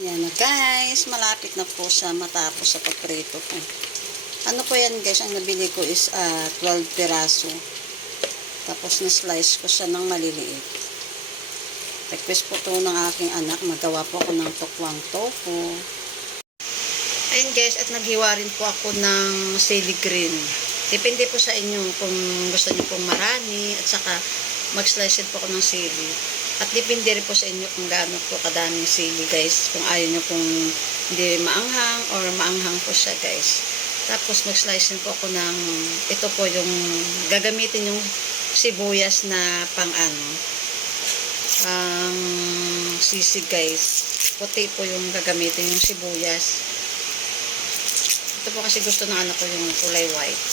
Yan na guys, malapit na po siya matapos sa pagprito ko. Ano po yan guys, ang nabili ko is 12 piraso. Tapos na-slice ko siya ng maliliit. Request po to ng aking anak, magawa po ako ng tukwang tofu. Ayun guys, at naghiwa rin po ako ng sili green. Depende po sa inyo kung gusto niyo pong marami at saka mag-slice po ako ng sili. At depende rin po sa inyo kung gaano po kadaming sili guys. Kung ayaw nyo pong hindi maanghang or maanghang po siya guys. Tapos mag-slice po ako ng, ito po yung gagamitin yung sibuyas na pang sisig guys. Puti po yung gagamitin yung sibuyas. Ito po kasi gusto ng anak ko yung kulay white.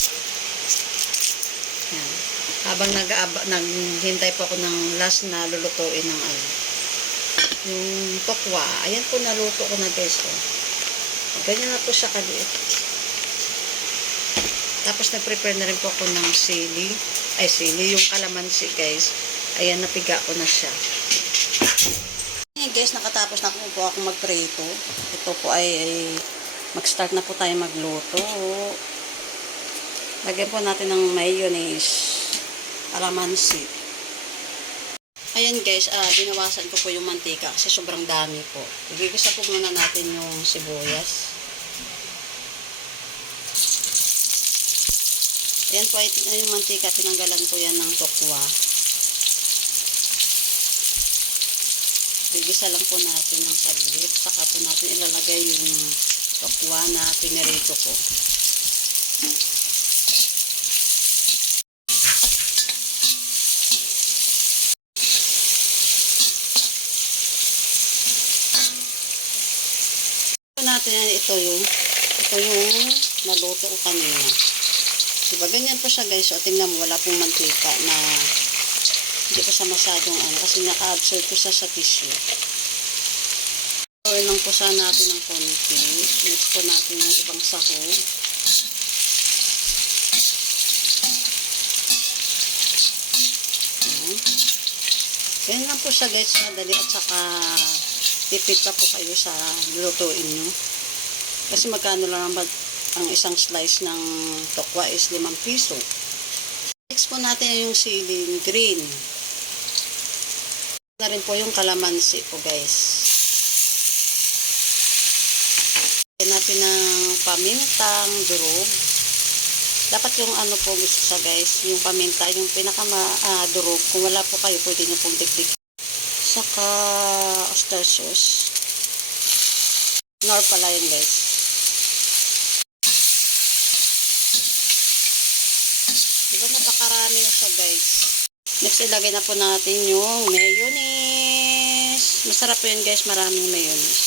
Yan. Habang naghintay po ako ng last na lulutuin ng yung tokwa. Ayan po, naluto ko na guys. Ganyan na po siya kaliit. Tapos nag-prepare na rin po ako ng sili. Yung kalamansi guys. Ayan, napiga ko na siya. Ayan guys, nakatapos na po ako magprito. Ito po ay mag-start na po tayo magluto. Lagyan po natin ng mayonnaise. Kalamansi. Ayan guys, binawasan ko po yung mantika kasi sobrang dami po. Igigisa po muna natin yung sibuyas. Ayan po yung mantika, tinanggalan ko yan ng tokwa. Igigisa lang po natin ng saglit, saka po natin ilalagay yung tokwa na pinirito ko. Natin ito yung naluto ko kanina. Diba ganyan po siya guys. So tingnan mo, wala pong mantika na hindi ko siya masyadong kasi naka-absorb ko siya sa tissue. Or lang po siya natin ng konti. Mix po natin yung ibang sahog. Ganyan lang po siya guys. Madali at saka tipid pa po kayo sa lutuin nyo. Kasi magkano lang ang isang slice ng tokwa is 5 piso. Next po natin yung siling green. Na rin po yung kalamansi po guys. Lagyan natin ng pamintang durog. Dapat yung po gusto sa guys, yung paminta, yung pinaka-durog. Kung wala po kayo, pwede nyo pong dikdik. Saka oyster sauce. Nor pala yun guys. Diba napakarami na siya guys. Next ilagay na po natin yung mayonnaise. Masarap po yun guys, maraming mayonnaise.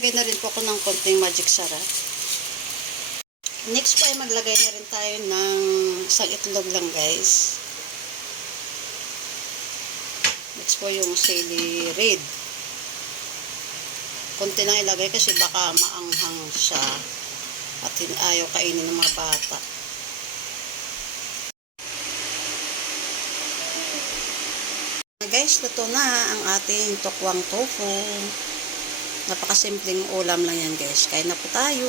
Ilagay na rin po ako ng konting magic sarap. Next po ay maglagay na rin tayo ng isang itlog lang guys. Next po yung sili red. Konti lang ilagay kasi baka maanghang siya at ayaw kainin ng mga bata. Guys, luto na ang ating tokwang tofu. Napakasimpleng ulam lang yan guys. Kain na po tayo.